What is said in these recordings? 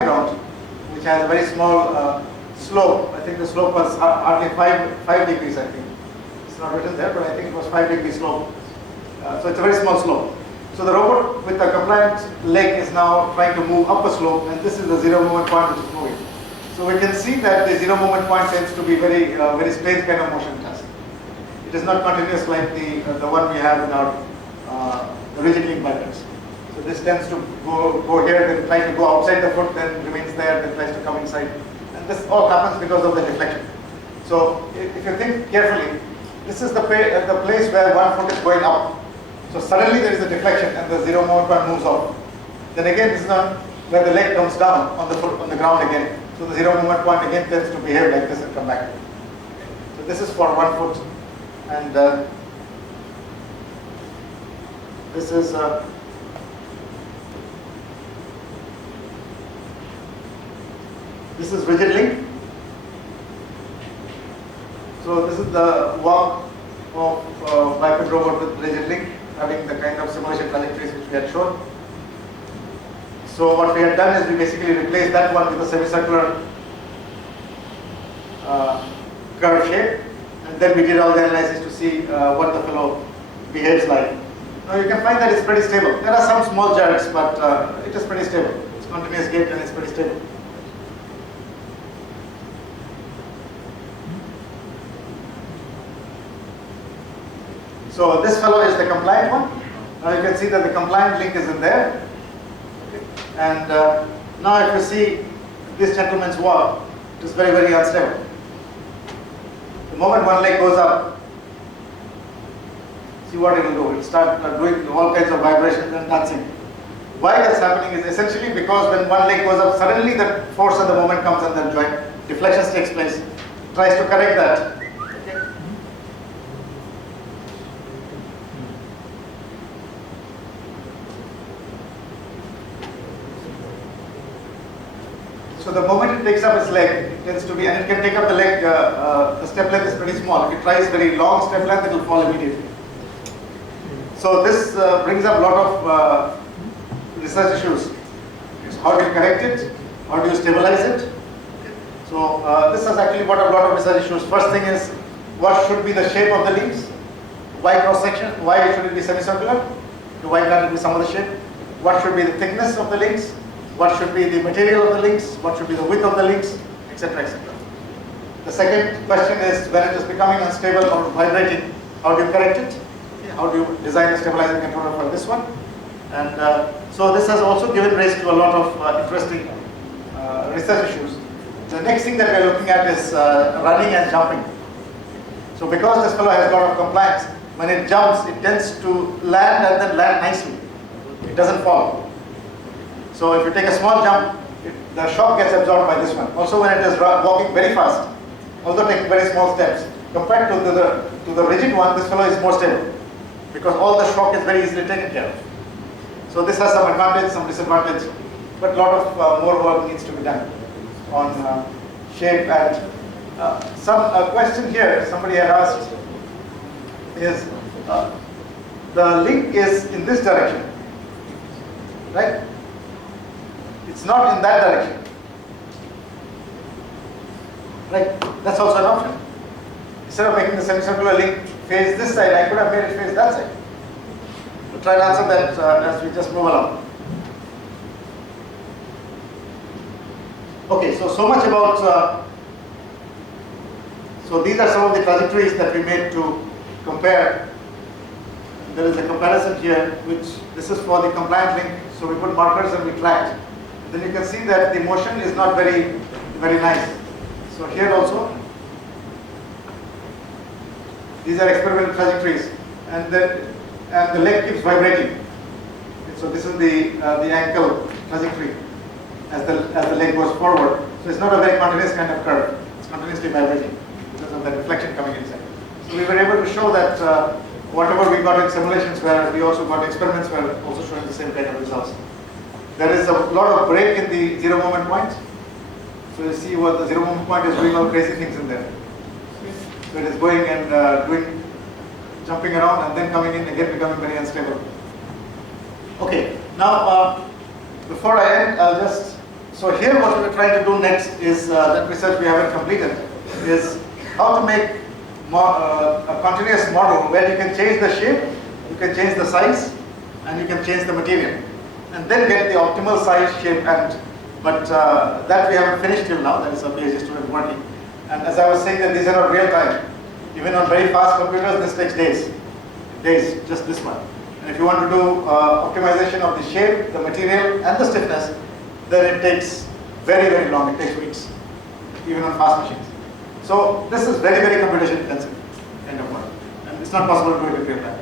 ground, which has a very small slope. I think the slope was hardly 5 degrees, I think. It's not written there, but I think it was 5 degree slope. So it's a very small slope. So the robot with a compliant leg is now trying to move up a slope, and this is the zero movement point which is moving. So we can see that the zero movement point tends to be very strange kind of motion task. It is not continuous like the one we have in our rigid leg bipeds. So this tends to go here, then try to go outside the foot, then remains there, then tries to come inside. And this all happens because of the deflection. So if you think carefully, this is the place where one foot is going up. So suddenly there is a deflection and the zero movement point moves off. Then again this is not where the leg comes down on the foot, on the ground again. So the zero movement point again tends to behave like this and come back. So this is for one foot, and this is rigid link. So this is the walk of biped robot with rigid link, having the kind of simulation trajectories which we had shown. So what we had done is we basically replaced that one with a semicircular curve shape, and then we did all the analysis to see what the fellow behaves like. Now you can find that it's pretty stable. There are some small jerks, but it is pretty stable. It's continuous gait and it's pretty stable. So this fellow is the compliant one. Now you can see that the compliant link is in there. Okay. And now if you see this gentleman's walk, it is very, very unstable. The moment one leg goes up, see what it will do. It will start doing all kinds of vibrations and dancing. Why that's happening is essentially because when one leg goes up, suddenly the force and the moment comes and the joint deflection takes place. It tries to correct that. Okay. So the moment it takes up its leg, it tends to be, and it can take up the leg, the step length is pretty small. If it tries very long step length, it will fall immediately. So this brings up a lot of research issues. How do you correct it? How do you stabilize it? So this has actually brought up a lot of research issues. First thing is, what should be the shape of the links? Why cross section? Why should it be semicircular? Why can't it be some other shape? What should be the thickness of the links? What should be the material of the links? What should be the width of the links? Etc. etc. The second question is, when it is becoming unstable or vibrating, how do you correct it? How do you design a stabilizing controller for this one? And so this has also given rise to a lot of interesting research issues. The next thing that we are looking at is running and jumping. So because this fellow has a lot of compliance, when it jumps, it tends to land and then land nicely. It doesn't fall. So if you take a small jump, the shock gets absorbed by this one. Also when it is walking very fast, although taking very small steps, compared to the rigid one, this fellow is more stable, because all the shock is very easily taken care of. So this has some advantage, some disadvantage, but a lot of more work needs to be done on shape. And some question here somebody had asked is, the link is in this direction, right? It's not in that direction, right? That's also an option. Instead of making the semicircular link face this side, I could have made it face that side. We'll try to answer that as we just move along. Okay, so much about, so these are some of the trajectories that we made to compare. There is a comparison here, which this is for the compliant link, so we put markers and we tracked. Then you can see that the motion is not very, very nice. So here also, these are experimental trajectories, and the leg keeps vibrating. So this is the ankle trajectory as the leg goes forward. So it's not a very continuous kind of curve. It's continuously vibrating because of the deflection coming inside. So we were able to show that whatever we got in simulations, where we also got experiments, were also showing the same kind of results. There is a lot of break in the zero moment point. So you see what the zero moment point is doing all crazy things in there. So it is going and jumping around and then coming in again, becoming very unstable. Okay, now before I end, I'll just So here what we're trying to do next is, that research we haven't completed, is how to make a continuous model where you can change the shape, you can change the size, and you can change the material. And then get the optimal size, shape, but that we haven't finished till now. That is a PhD student working. And as I was saying, that these are not real time. Even on very fast computers, this takes days. Just this one. And if you want to do optimization of the shape, the material, and the stiffness, then it takes very, very long. It takes weeks, even on fast machines. So this is very, very computation intensive kind of work. And it's not possible to do it in real time.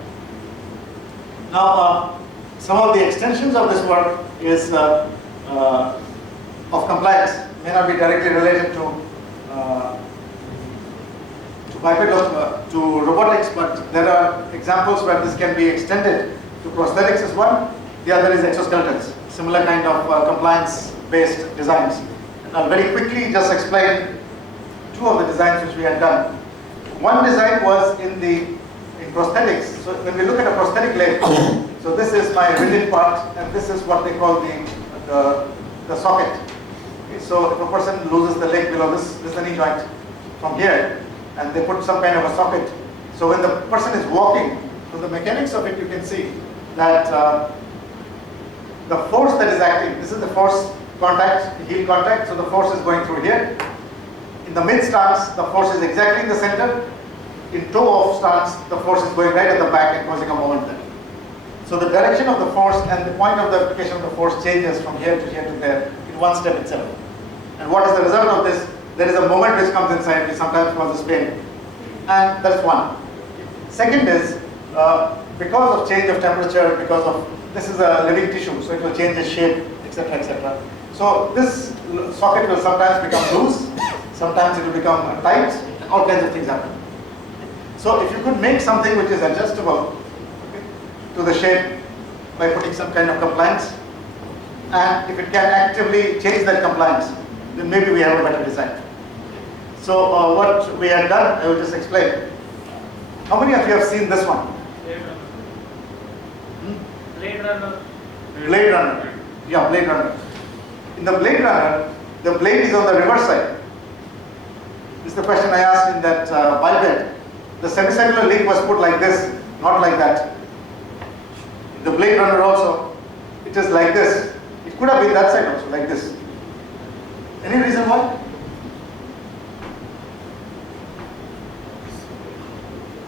Now, some of the extensions of this work is of compliance, may not be directly related to biped, to robotics, but there are examples where this can be extended to prosthetics is one. The other is exoskeletons, similar kind of compliance-based designs. And I'll very quickly just explain two of the designs which we had done. One design was in prosthetics. So when we look at a prosthetic leg, so this is my rigid part, and this is what they call the socket. Okay, so if a person loses the leg below this is the knee joint from here, and they put some kind of a socket. So when the person is walking, from the mechanics of it, you can see that the force that is acting, this is the force contact, the heel contact, so the force is going through here. In the mid stance, the force is exactly in the center. In toe off stance, the force is going right at the back and causing a moment there. So the direction of the force and the point of the application of the force changes from here to here to there in one step itself. And what is the result of this? There is a moment which comes inside, which sometimes causes pain. And that's one. Second is, because of change of temperature, because of, this is a living tissue, so it will change its shape, etc., etc. So this socket will sometimes become loose, sometimes it will become tight, and all kinds of things happen. So if you could make something which is adjustable, okay, to the shape by putting some kind of compliance, and if it can actively change that compliance, then maybe we have a better design. So what we had done, I will just explain. How many of you have seen this one? Blade Runner. Blade Runner. Yeah, Blade Runner. In the Blade Runner, the blade is on the reverse side. This is the question I asked in that biped. The semicircular link was put like this, not like that. In the Blade Runner also, it is like this. It could have been that side also, like this. Any reason why?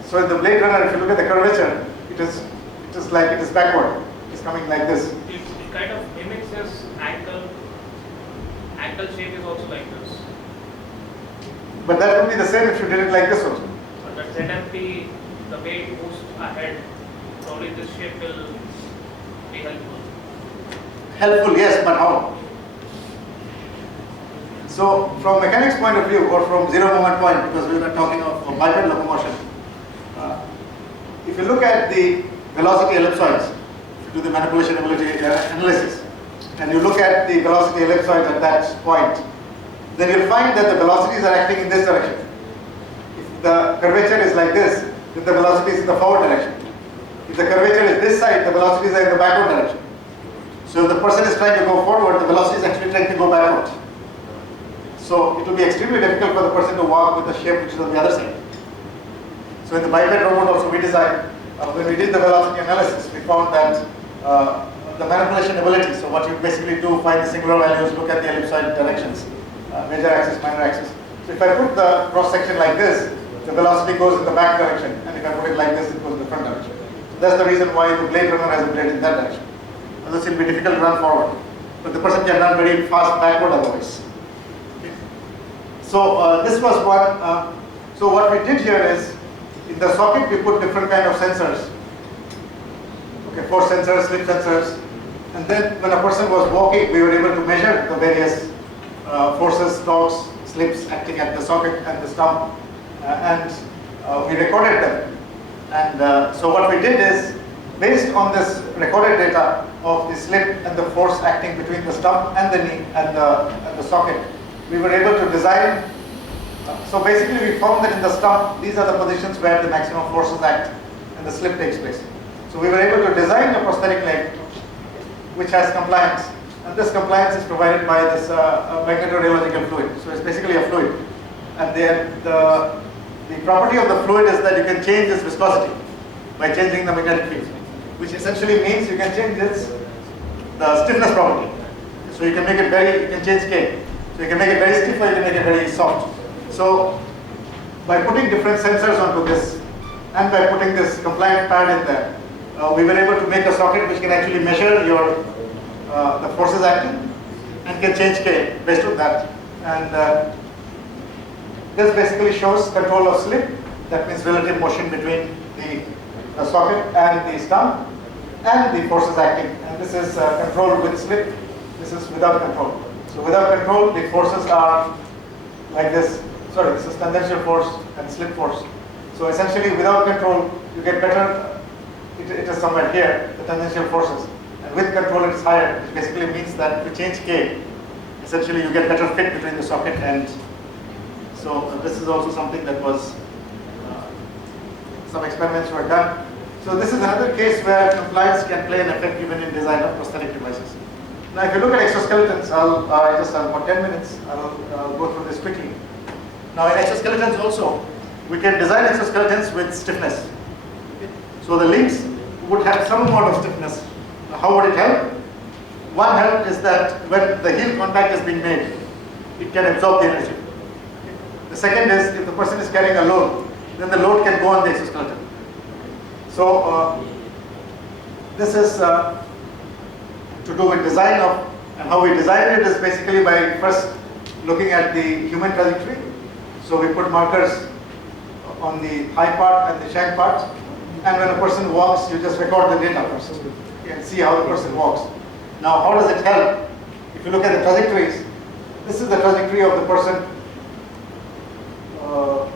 So in the Blade Runner, if you look at the curvature, it is like it is backward. It is coming like this. It kind of mimics his ankle. Ankle shape is also like this. But that would be the same if you did it like this also. But the ZMP, the way it moves ahead, probably this shape will be helpful. Helpful, yes, but how? So from mechanics point of view, or from zero moment point, because we were talking of biped locomotion, if you look at the velocity ellipsoids, if you do the manipulation ability analysis, and you look at the velocity ellipsoids at that point, then you'll find that the velocities are acting in this direction. If the curvature is like this, then the velocity is in the forward direction. If the curvature is this side, the velocities are in the backward direction. So if the person is trying to go forward, the velocity is actually trying to go backward. So it will be extremely difficult for the person to walk with the shape which is on the other side. So in the biped robot also we designed, when we did the velocity analysis, we found that the manipulation ability, so what you basically do, find the singular values, look at the ellipsoid directions, major axis, minor axis. So if I put the cross section like this, the velocity goes in the back direction, and if I put it like this, it goes in the front direction. So that's the reason why the Blade Runner has a blade in that direction. Otherwise it will be difficult to run forward. But the person can run very fast backward otherwise. Okay. So this was one. So what we did here is, in the socket we put different kind of sensors. Okay, force sensors, slip sensors. And then when a person was walking, we were able to measure the various forces, torques, slips acting at the socket and the stump. And we recorded them. And so what we did is, based on this recorded data of the slip and the force acting between the stump and the knee and the socket, we were able to design. So basically we found that in the stump, these are the positions where the maximum forces act and the slip takes place. So we were able to design a prosthetic leg which has compliance, And this compliance is provided by this magnetorheological fluid. So it's basically a fluid. And the property of the fluid is that you can change its viscosity by changing the magnetic field, which essentially means you can change the stiffness property. So you can make it you can change K. So you can make it very stiff or you can make it very soft. So by putting different sensors onto this and by putting this compliant pad in there, we were able to make a socket which can actually measure the forces acting and can change K based on that. And this basically shows control of slip. That means relative motion between the socket and the stump and the forces acting. And this is control with slip. This is without control. So without control, the forces are like this. Sorry, this is tangential force and slip force. So essentially, without control, you get better. It is somewhere here, the tangential forces. And with control, it is higher, which basically means that if you change K, essentially you get better fit between the socket and. So this is also something that was, some experiments were done. So this is another case where compliance can play an effect even in design of prosthetic devices. Now if you look at exoskeletons, I just have about 10 minutes, I'll go through this quickly. Now in exoskeletons also, we can design exoskeletons with stiffness. So the links would have some amount of stiffness. Now, how would it help? One help is that when the heel contact is being made, it can absorb the energy. The second is if the person is carrying a load, then the load can go on the exoskeleton. So this is to do with design of, and how we design it is basically by first looking at the human trajectory. So we put markers on the high part and the shank part, and when a person walks, you just record the data first. You can see how the person walks. Now, how does it help? If you look at the trajectories, this is the trajectory of the person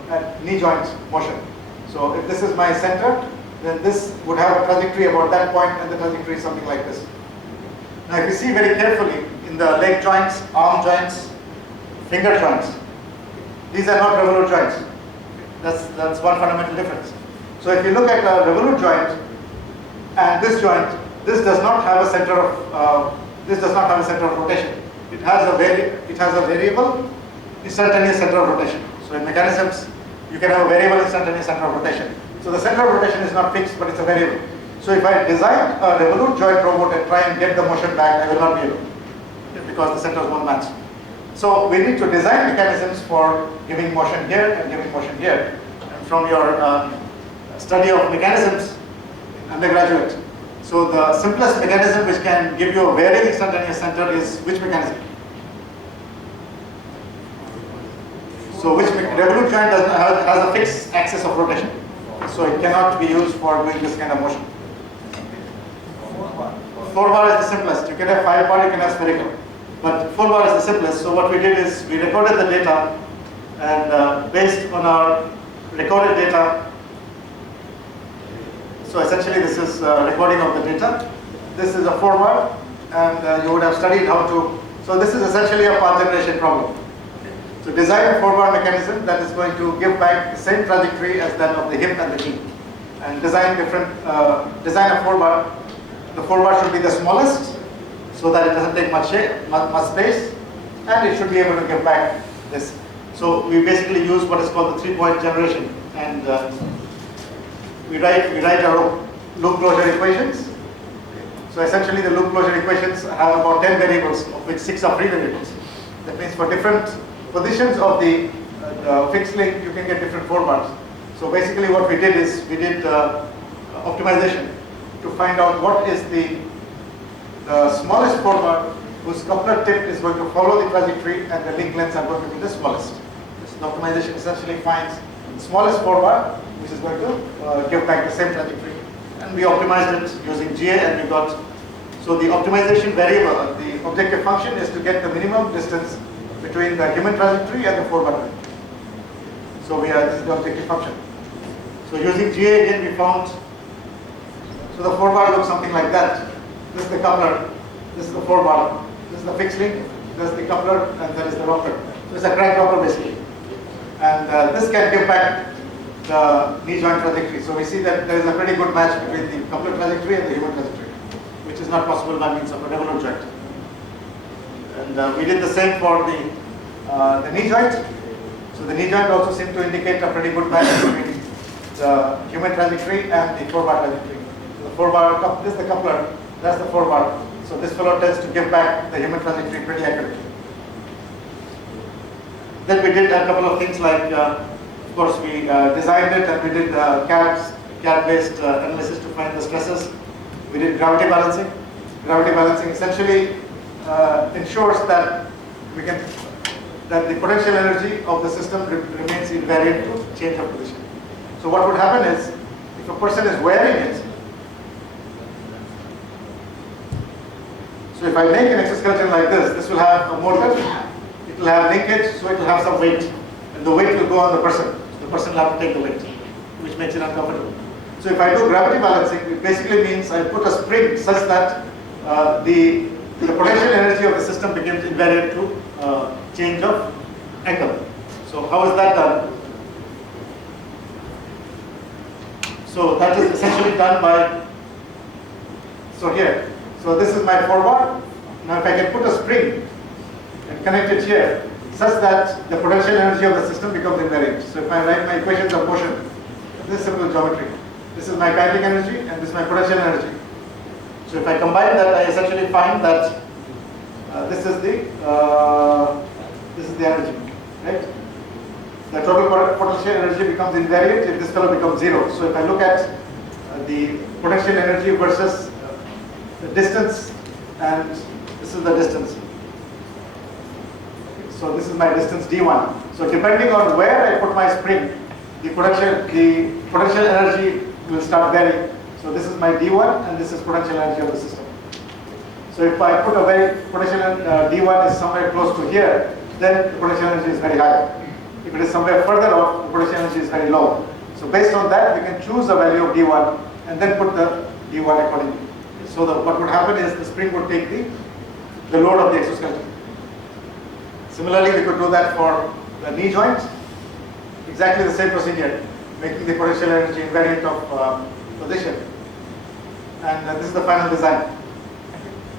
at knee joint motion. So if this is my center, then this would have a trajectory about that point, and the trajectory is something like this. Now, if you see very carefully in the leg joints, arm joints, finger joints, these are not revolute joints. That's one fundamental difference. So if you look at a revolute joint and this joint, this does not have a center of rotation. It has a variable instantaneous center of rotation. So in mechanisms, you can have a variable instantaneous center of rotation. So the center of rotation is not fixed, but it's a variable. So if I design a revolute joint robot and try and get the motion back, I will not be able, because the centers won't match. So we need to design mechanisms for giving motion here and giving motion here. And from your study of mechanisms, undergraduate, so the simplest mechanism which can give you a varying instantaneous center is which mechanism? So which revolute joint has a fixed axis of rotation. So it cannot be used for doing this kind of motion. 4 bar is the simplest. You can have 5 bar, you can have spherical. But 4 bar is the simplest. So what we did is we recorded the data, and based on our recorded data, so essentially this is a recording of the data. This is a 4 bar, and you would have studied how to, so this is essentially a path generation problem. So design a 4 bar mechanism that is going to give back the same trajectory as that of the hip and the knee. And design a 4 bar. The 4 bar should be the smallest, so that it doesn't take much space, and it should be able to give back this. So we basically use what is called the 3-point generation, and we write our loop closure equations. So essentially the loop closure equations have about 10 variables, of which 6 are free variables. That means for different positions of the fixed link, you can get different 4 bars. So basically what we did is we did optimization to find out what is the smallest 4 bar whose coupler tip is going to follow the trajectory and the link lengths are going to be the smallest. This optimization essentially finds the smallest 4 bar which is going to give back the same trajectory. And we optimized it using GA, and we got, so the optimization variable, the objective function is to get the minimum distance between the human trajectory and the 4 bar trajectory. So this is the objective function. So using GA again we found, so the 4 bar looks something like that. This is the coupler, this is the 4 bar, this is the fixed link, this is the coupler, and that is the rocker. So it's a crank rocker basically. And this can give back the knee joint trajectory. So we see that there is a pretty good match between the coupler trajectory and the human trajectory, which is not possible by means of a revolute joint. And we did the same for the knee joint. So the knee joint also seemed to indicate a pretty good balance between the human trajectory and the 4-bar trajectory. So the 4-bar, this is the coupler, that's the 4-bar. So this fellow tends to give back the human trajectory pretty accurately. Then we did a couple of things like, of course, we designed it and we did CAD-based analysis to find the stresses. We did gravity balancing. Gravity balancing essentially ensures that that the potential energy of the system remains invariant to change of position. So what would happen is, if a person is wearing it, so if I make an exoskeleton like this will have a motor, it will have linkage, so it will have some weight, and the weight will go on the person. So the person will have to take the weight, which makes it uncomfortable. So if I do gravity balancing, it basically means I put a spring such that the potential energy of the system becomes invariant to change of angle. So how is that done? So that is essentially done by, so here, so this is my 4-bar. Now if I can put a spring and connect it here, such that the potential energy of the system becomes invariant. So if I write my equations of motion, this is simple geometry. This is my kinetic energy and this is my potential energy. So if I combine that, I essentially find that this is the energy, right? The total potential energy becomes invariant if this fellow becomes 0. So if I look at the potential energy versus the distance, and this is the distance. So this is my distance d1. So depending on where I put my spring, the potential energy will start varying. So this is my d1 and this is potential energy of the system. So if I put a very potential d1 is somewhere close to here, then the potential energy is very high. If it is somewhere further off, the potential energy is very low. So based on that, we can choose a value of d1 and then put the d1 accordingly. So what would happen is the spring would take the load of the exoskeleton. Similarly, we could do that for the knee joint. Exactly the same procedure, making the potential energy invariant of position. And this is the final design.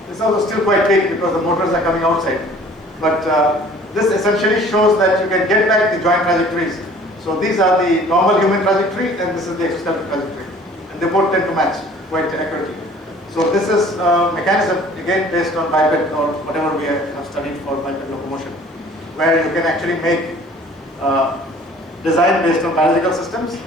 This is also still quite big because the motors are coming outside. But this essentially shows that you can get back the joint trajectories. So these are the normal human trajectory and this is the exoskeleton trajectory. And they both tend to match quite accurately. So this is a mechanism, again based on biped or whatever we have studied for biped locomotion, where you can actually make design based on biological systems.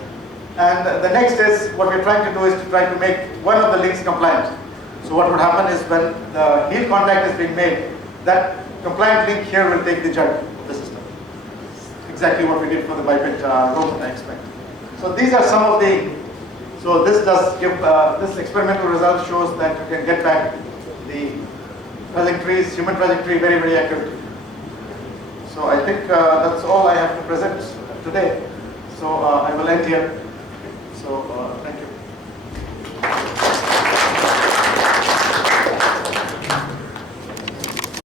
And the next is, what we're trying to do is to try to make one of the links compliant. So what would happen is when the heel contact is being made, that compliant link here will take the jug of the system. Exactly what we did for the biped rope, I expect. So these are some of the, so this does give, this experimental result shows that you can get back the trajectories, human trajectory very, very accurately. So I think that's all I have to present today. So I will end here. So thank you.